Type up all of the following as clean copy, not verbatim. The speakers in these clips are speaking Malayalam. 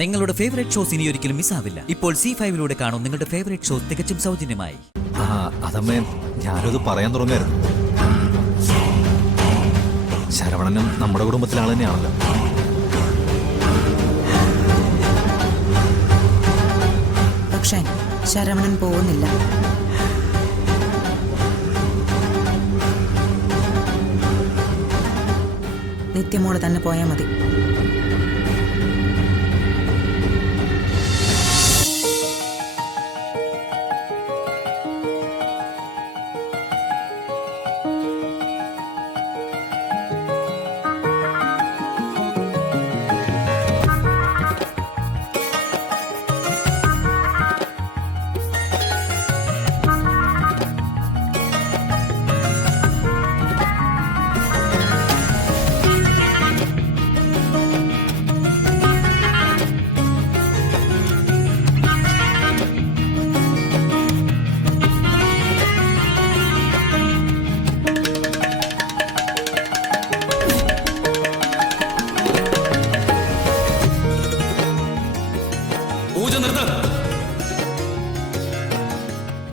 നിങ്ങളുടെ ഫേവറേറ്റ് ഷോസ് ഇനി ഒരിക്കലും മിസ്സാവില്ല. ഇപ്പോൾ C5 കാണും നിങ്ങളുടെ ഫേവറേറ്റ് ഷോസ് തികച്ചും സൗജന്യമായി. അതമ്മേ, ഞാനത് പറയാൻ തുടങ്ങായിരുന്നു. ശരവണനും നമ്മുടെ കുടുംബത്തിലെ ആൾ തന്നെയാണല്ലോ. പക്ഷേ ശരവണൻ പോകുന്നില്ല. നിത്യമോട് തന്നെ പോയാൽ മതി.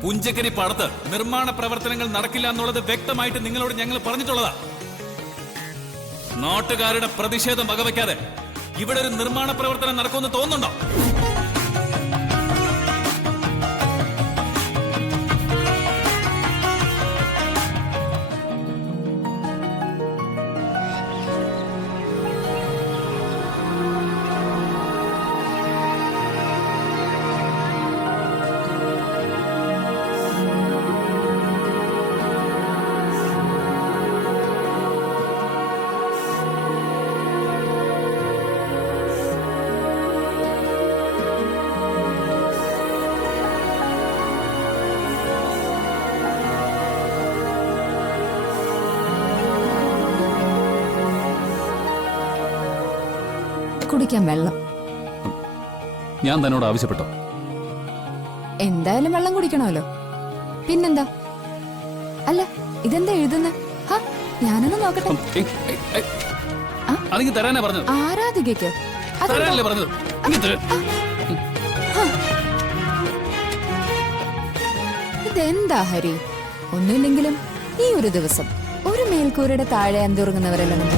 പുഞ്ചക്കരി പാടത്ത് നിർമ്മാണ പ്രവർത്തനങ്ങൾ നടക്കില്ല എന്നുള്ളത് വ്യക്തമായിട്ട് നിങ്ങളോട് ഞങ്ങൾ പറഞ്ഞിട്ടുള്ളതാ. നാട്ടുകാരുടെ പ്രതിഷേധം വകവയ്ക്കാതെ ഇവിടെ ഒരു നിർമ്മാണ പ്രവർത്തനം നടക്കുമെന്ന് തോന്നുന്നുണ്ടോ? കുടിക്കാൻ വെള്ളം. ഞാൻ തന്നോട് ആവശ്യപ്പെട്ടോ? എന്തായാലും വെള്ളം കുടിക്കണമല്ലോ. പിന്നെന്താ? അല്ല, ഇതെന്താ എഴുതുന്ന? ഞാനൊന്ന് നോക്കട്ടെ. തരാനാ പറഞ്ഞത്. ആരാധികയ്ക്കോ? പറഞ്ഞത്. ഇതെന്താ ഹരി? ഒന്നുമില്ലെങ്കിലും ഈ ഒരു ദിവസം ഒരു മേൽക്കൂരയുടെ താഴെ എന്തുറങ്ങുന്നവരല്ല നമ്മൾ.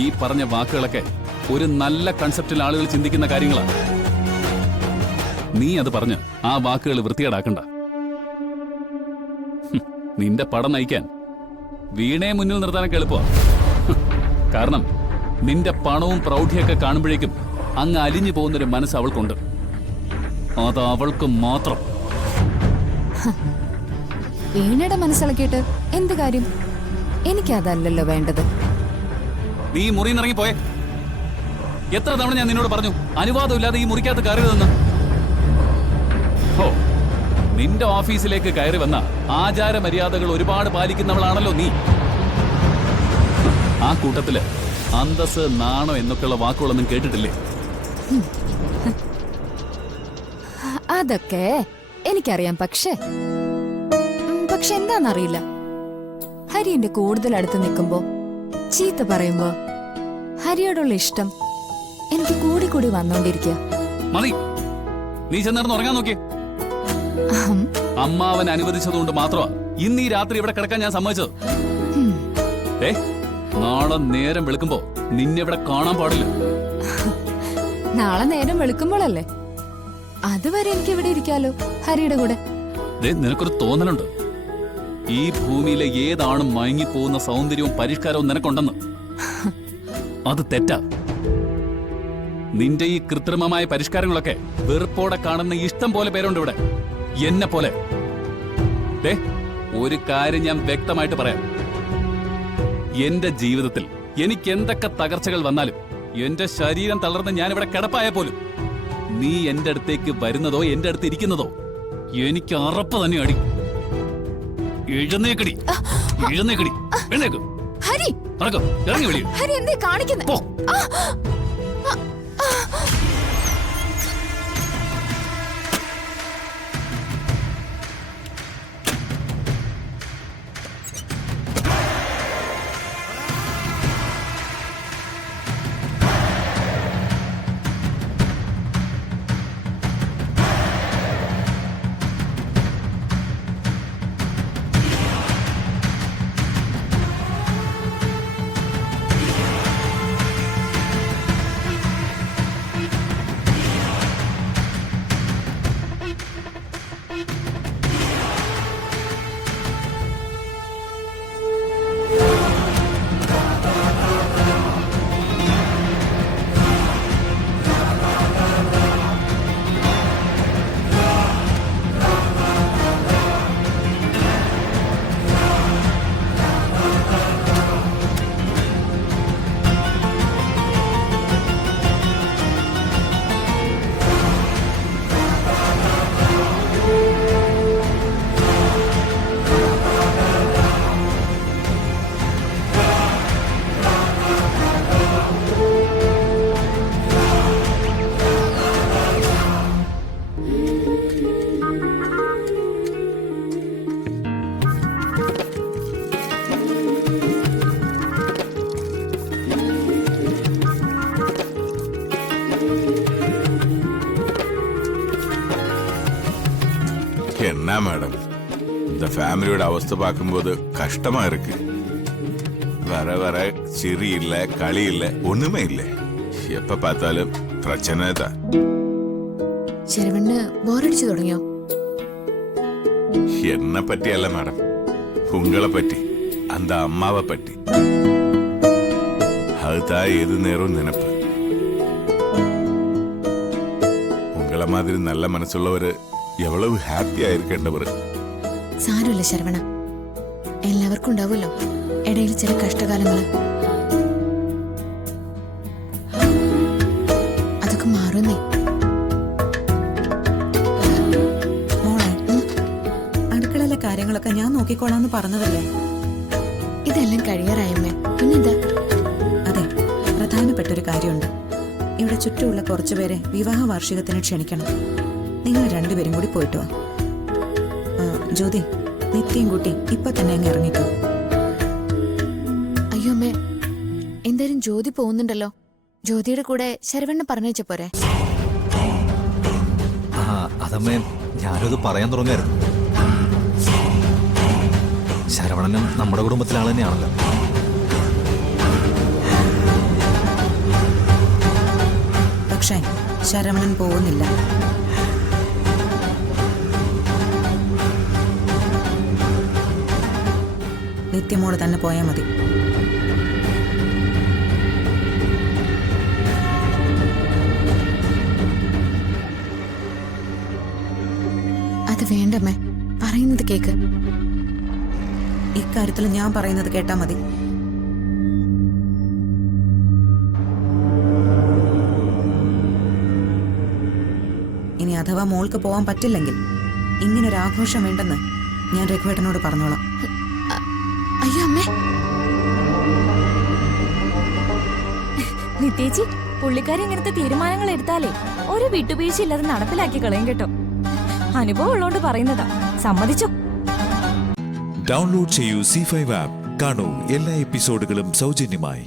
ഈ പറഞ്ഞ വാക്കുകളൊക്കെ ഒരു നല്ല കൺസെപ്റ്റിൽ ആളുകൾ ചിന്തിക്കുന്ന കാര്യങ്ങളാണ്. നീ അത് പറഞ്ഞ് ആ വാക്കുകൾ വൃത്തികേടാക്കണ്ട. നിന്റെ പടം നയിക്കാൻ വീണയെ മുന്നിൽ നിർത്താനൊക്കെ എളുപ്പമാണ്. കാരണം നിന്റെ പണവും പ്രൗഢിയൊക്കെ കാണുമ്പോഴേക്കും അങ്ങ് അലിഞ്ഞു പോകുന്നൊരു മനസ്സ് അവൾക്കുണ്ട്. അത് അവൾക്ക് മാത്രം. വീണയുടെ മനസ്സിളക്കിയിട്ട് എന്ത് കാര്യം? എനിക്കതല്ലല്ലോ വേണ്ടത്. നീ മുറിയിൽ നിന്ന് ഇറങ്ങിപ്പോയെ. എത്ര തവണ ഞാൻ നിന്നോട് പറഞ്ഞു അനുവാദമില്ലാതെ ഈ മുറിക്കകത്ത് കയറിയതെന്ന്? നിന്റെ ഓഫീസിലേക്ക് കയറി വന്ന ആചാര മര്യാദകൾ ഒരുപാട് പാലിക്കുന്നവളാണല്ലോ നീ. ആ കൂട്ടത്തില് അന്തസ്, നാണോ എന്നൊക്കെയുള്ള വാക്കുകളൊന്നും കേട്ടിട്ടില്ലേ? അതൊക്കെ എനിക്കറിയാം. പക്ഷേ എന്താന്നറിയില്ല, ഹരിന്റെ കൂടുതൽ അടുത്ത് നിൽക്കുമ്പോ, ചീത്ത പറയുമ്പോ ഹരിയോടുള്ള ഇഷ്ടം എനിക്ക് കൂടി കൂടി വന്നോണ്ടിരിക്കുക. മതി, നീ ചെന്നിറന്ന് ഉറങ്ങാൻ നോക്കിയേ. അമ്മാവൻ അനുവദിച്ചതുകൊണ്ട് മാത്രമാ ഇന്ന് ഈ രാത്രി ഇവിടെ കിടക്കാൻ ഞാൻ സമ്മതിച്ചത്. നാളെ നേരം വെളുക്കുമ്പോ നിന്നെ ഇവിടെ കാണാൻ പാടില്ല. നാളെ നേരം വെളുക്കുമ്പോഴല്ലേ? അതുവരെ എനിക്ക് ഇവിടെ ഇരിക്കാലോ ഹരിയുടെ കൂടെ. നിനക്കൊരു തോന്നലുണ്ട് ഈ ഭൂമിയിലെ ഏതാണും മയങ്ങിപ്പോകുന്ന സൗന്ദര്യവും പരിഷ്കാരവും നിനക്കുണ്ടെന്ന്. അത് തെറ്റാ. നിന്റെ ഈ കൃത്രിമമായ പരിഷ്കാരങ്ങളൊക്കെ വെറുപ്പോടെ കാണുന്ന ഇഷ്ടം പോലെ പേരുണ്ട് ഇവിടെ, എന്നെ പോലെ. ഒരു കാര്യം ഞാൻ വ്യക്തമായിട്ട് പറയാം. എന്റെ ജീവിതത്തിൽ എനിക്ക് എന്തൊക്കെ തകർച്ചകൾ വന്നാലും, എന്റെ ശരീരം തളർന്ന് ഞാനിവിടെ കിടപ്പായ പോലും, നീ എന്റെ അടുത്തേക്ക് വരുന്നതോ എന്റെ അടുത്ത് ഇരിക്കുന്നതോ എനിക്ക് അറപ്പ് തന്നെ അടി. എഴുന്നേക്കടി, എഴുന്നേക്കടി, എഴുന്നേക്ക്. ഹരി, ഇറങ്ങി വിളി. ഹരി എന്തേ കാണിക്കുന്നേ? என்ன மேடம், இந்த ஃபேமிலியோட அவஸ்தை பார்க்கும்போது கஷ்டமா இருக்கு. வர வர சிரி இல்ல, களி இல்ல, ஒண்ணுமே இல்லை. எப்ப பார்த்தாலும் பிரச்சனை தான். ശരവണ് ബോറടിച്ചു തുടങ്ങിയോ? என்ன பத்தி அல்ல மேடம், உங்களை பத்தி, அந்த அம்மாவை பத்தி. அதுதான் எது நேரம் நினைப்பு. உங்களை மாதிரி நல்ல മനസ്സുള്ളവര് എவ்வளவு ഹാപ്പി ആയിരിക്കേണ്ടവർ. സാരമില്ല ശരവണ, എല്ലാവർക്കും ഉണ്ടാവുമല്ലോ ഇടയിൽ ചില കഷ്ടകാലങ്ങള്. അതൊക്കെ മാറുന്നേ. മോളെ, അടുക്കളയിലെ കാര്യങ്ങളൊക്കെ ഞാൻ നോക്കിക്കോളാന്ന് പറഞ്ഞതല്ലേ? ഇതെല്ലാം കഴിയാറായമ്മേ, പിന്നെന്താ? അതെ, പ്രധാനപ്പെട്ടൊരു കാര്യമുണ്ട്. ഇവിടെ ചുറ്റുമുള്ള കുറച്ചുപേരെ വിവാഹ വാർഷികത്തിന് ക്ഷണിക്കണം. നിങ്ങൾ രണ്ടുപേരും കൂടി പോയിട്ട് വാ. ജ്യോതി, നിത്യം കൂട്ടി ഇപ്പൊ തന്നെ അങ്ങ് ഇറങ്ങിക്കോ. അയ്യോ അമ്മേ, എന്തായാലും ജ്യോതി പോകുന്നുണ്ടല്ലോ. ജ്യോതിയുടെ കൂടെ ശരവണ്ണ പറഞ്ഞേച്ച പോരെ? ആ അതമ്മേ, ഞാനത് പറയാൻ തുടങ്ങായിരുന്നു. ശരവണനും നമ്മുടെ കുടുംബത്തിലെ ആൾ തന്നെയാണല്ലോ. പക്ഷേ ശരവണൻ പോകുന്നില്ല. നിത്യമോള് തന്നെ പോയാൽ മതി. അത് വേണ്ടമ്മേ, പറയുന്നത് കേക്ക്. ഇക്കാര്യത്തിൽ ഞാൻ പറയുന്നത് കേട്ടാ മതി. ഇനി അഥവാ മോൾക്ക് പോവാൻ പറ്റില്ലെങ്കിൽ ഇങ്ങനൊരു ആഘോഷം വേണ്ടെന്ന് ഞാൻ രഘുവേട്ടനോട് പറഞ്ഞോളാം. അയ്യോ അമ്മേ. നിത്യേച്ചി, പുള്ളിക്കാരി ഇങ്ങനത്തെ തീരുമാനങ്ങൾ എടുത്താലേ ഒരു വിട്ടുവീഴ്ച ഇല്ലാതെ നടപ്പിലാക്കി കളയും കേട്ടോ. അനുഭവം ഉള്ളോണ്ട് പറയുന്നതാ, സമ്മതിച്ചോ? ഡൗൺലോഡ് ചെയ്യൂ C5 ആപ്പ്. കാണൂ എല്ലാ എപ്പിസോഡുകളും സൗജന്യമായി.